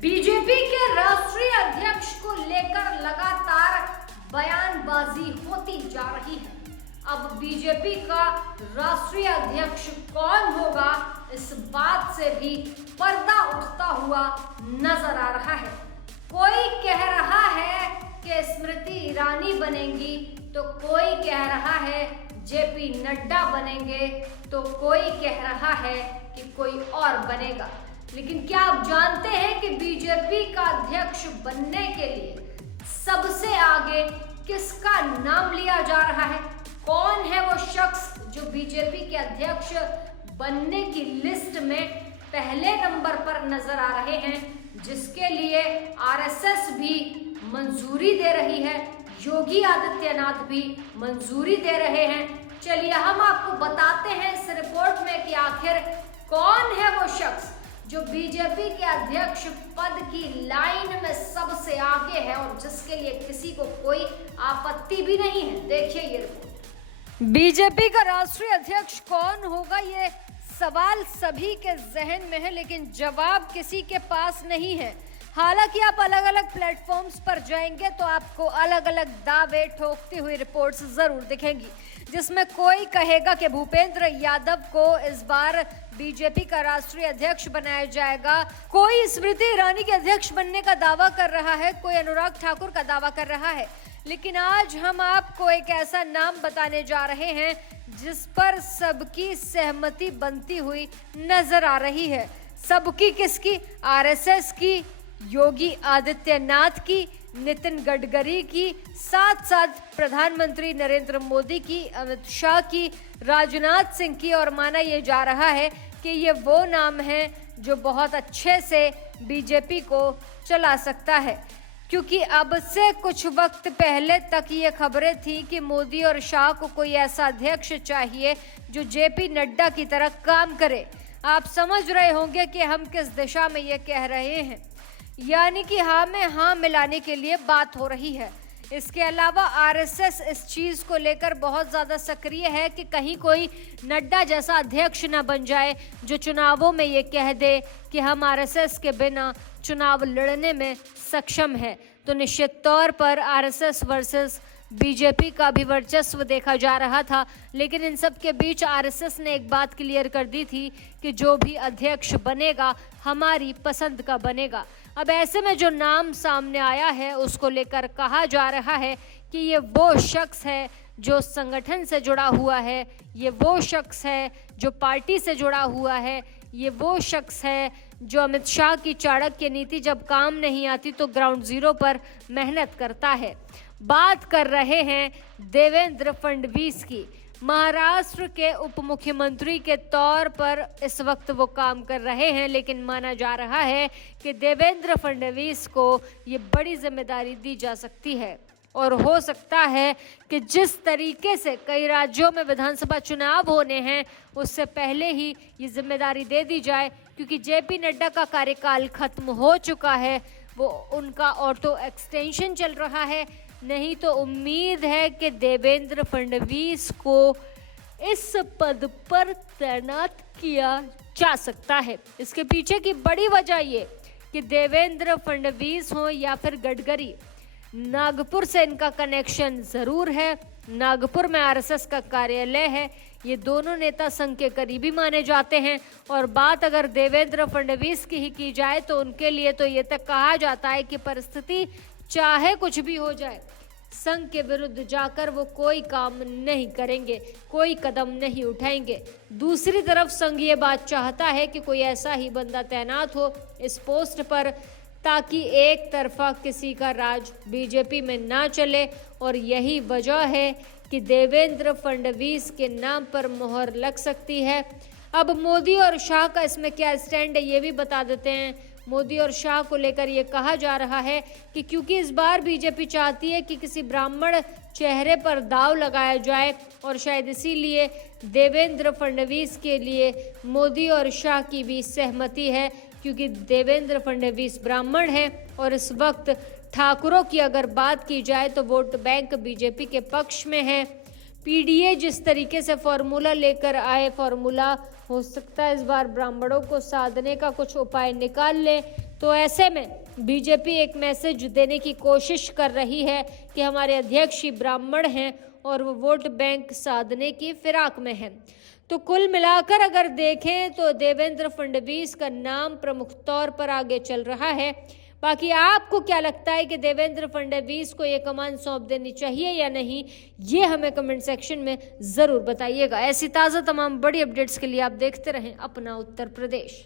BJP के राष्ट्रीय अध्यक्ष को लेकर लगातार बयानबाजी होती जा रही है। अब बीजेपी का राष्ट्रीय अध्यक्ष कौन होगा, इस बात से भी पर्दा उठता हुआ नजर आ रहा है। कोई कह रहा है कि स्मृति ईरानी बनेंगी, तो कोई कह रहा है जेपी नड्डा बनेंगे, तो कोई कह रहा है कि कोई और बनेगा। लेकिन क्या आप जानते हैं कि बीजेपी का अध्यक्ष बनने के लिए सबसे आगे किसका नाम लिया जा रहा है? कौन है वो शख्स जो बीजेपी के अध्यक्ष बनने की लिस्ट में पहले नंबर पर नजर आ रहे हैं, जिसके लिए आरएसएस भी मंजूरी दे रही है, योगी आदित्यनाथ भी मंजूरी दे रहे हैं। चलिए हम आपको बताते हैं इस रिपोर्ट में कि आखिर कौन है वो शख्स जो बीजेपी के अध्यक्ष पद की लाइन में सबसे आगे है और जिसके लिए किसी को कोई आपत्ति भी नहीं है। देखिए ये रिपोर्ट। बीजेपी का राष्ट्रीय अध्यक्ष कौन होगा, ये सवाल सभी के जहन में है, लेकिन जवाब किसी के पास नहीं है। हालांकि आप अलग अलग प्लेटफॉर्म्स पर जाएंगे तो आपको अलग अलग दावे ठोकती हुई रिपोर्ट्स जरूर दिखेंगी, जिसमें कोई कहेगा कि भूपेंद्र यादव को इस बार बीजेपी का राष्ट्रीय अध्यक्ष बनाया जाएगा, कोई स्मृति ईरानी के अध्यक्ष बनने का दावा कर रहा है, कोई अनुराग ठाकुर का दावा कर रहा है। लेकिन आज हम आपको एक ऐसा नाम बताने जा रहे हैं जिस पर सबकी सहमति बनती हुई नजर आ रही है। सबकी किसकी? आरएसएस की, योगी आदित्यनाथ की, नितिन गडकरी की, साथ साथ प्रधानमंत्री नरेंद्र मोदी की, अमित शाह की, राजनाथ सिंह की, और माना यह जा रहा है कि ये वो नाम है जो बहुत अच्छे से बीजेपी को चला सकता है। क्योंकि अब से कुछ वक्त पहले तक ये खबरें थी कि मोदी और शाह को कोई ऐसा अध्यक्ष चाहिए जो जेपी नड्डा की तरह काम करे। आप समझ रहे होंगे कि हम किस दिशा में ये कह रहे हैं, यानी कि हाँ में हाँ मिलाने के लिए बात हो रही है। इसके अलावा आरएसएस इस चीज को लेकर बहुत ज्यादा सक्रिय है कि कहीं कोई नड्डा जैसा अध्यक्ष ना बन जाए जो चुनावों में ये कह दे कि हम आरएसएस के बिना चुनाव लड़ने में सक्षम है। तो निश्चित तौर पर आरएसएस वर्सेस बीजेपी का भी वर्चस्व देखा जा रहा था, लेकिन इन सब के बीच आरएसएस ने एक बात क्लियर कर दी थी कि जो भी अध्यक्ष बनेगा हमारी पसंद का बनेगा। अब ऐसे में जो नाम सामने आया है उसको लेकर कहा जा रहा है कि ये वो शख्स है जो संगठन से जुड़ा हुआ है, ये वो शख्स है जो पार्टी से जुड़ा हुआ है, ये वो शख्स है जो अमित शाह की चाणक्य नीति जब काम नहीं आती तो ग्राउंड जीरो पर मेहनत करता है। बात कर रहे हैं देवेंद्र फडणवीस की। महाराष्ट्र के उप मुख्यमंत्री के तौर पर इस वक्त वो काम कर रहे हैं, लेकिन माना जा रहा है कि देवेंद्र फडणवीस को ये बड़ी जिम्मेदारी दी जा सकती है और हो सकता है कि जिस तरीके से कई राज्यों में विधानसभा चुनाव होने हैं उससे पहले ही ये जिम्मेदारी दे दी जाए, क्योंकि जेपी नड्डा का कार्यकाल खत्म हो चुका है, वो उनका ऑटो एक्सटेंशन चल रहा है। नहीं तो उम्मीद है कि देवेंद्र फडणवीस को इस पद पर तैनात किया जा सकता है। इसके पीछे की बड़ी वजह ये कि देवेंद्र फडणवीस हो या फिर गडकरी, नागपुर से इनका कनेक्शन जरूर है। नागपुर में आरएसएस का कार्यालय है, ये दोनों नेता संघ के करीबी माने जाते हैं। और बात अगर देवेंद्र फडणवीस की ही की जाए तो उनके लिए तो ये तक कहा जाता है कि परिस्थिति चाहे कुछ भी हो जाए, संघ के विरुद्ध जाकर वो कोई काम नहीं करेंगे, कोई कदम नहीं उठाएंगे। दूसरी तरफ संघ ये बात चाहता है कि कोई ऐसा ही बंदा तैनात हो इस पोस्ट पर ताकि एक तरफा किसी का राज बीजेपी में ना चले, और यही वजह है कि देवेंद्र फडणवीस के नाम पर मोहर लग सकती है। अब मोदी और शाह का इसमें क्या स्टैंड है ये भी बता देते हैं। मोदी और शाह को लेकर ये कहा जा रहा है कि क्योंकि इस बार बीजेपी चाहती है कि किसी ब्राह्मण चेहरे पर दाव लगाया जाए, और शायद इसीलिए देवेंद्र फडणवीस के लिए मोदी और शाह की भी सहमति है, क्योंकि देवेंद्र फडणवीस ब्राह्मण है और इस वक्त ठाकुरों की अगर बात की जाए तो वोट बैंक बीजेपी के पक्ष में है। पीडीए जिस तरीके से फॉर्मूला लेकर आए, फॉर्मूला हो सकता है इस बार ब्राह्मणों को साधने का कुछ उपाय निकाल ले। तो ऐसे में बीजेपी एक मैसेज देने की कोशिश कर रही है कि हमारे अध्यक्ष ही ब्राह्मण हैं और वो वोट बैंक साधने की फिराक में हैं। तो कुल मिलाकर अगर देखें तो देवेंद्र फडणवीस का नाम प्रमुख तौर पर आगे चल रहा है। बाकी आपको क्या लगता है कि देवेंद्र फडणवीस को ये कमान सौंप देनी चाहिए या नहीं, ये हमें कमेंट सेक्शन में ज़रूर बताइएगा। ऐसी ताज़ा तमाम बड़ी अपडेट्स के लिए आप देखते रहें अपना उत्तर प्रदेश।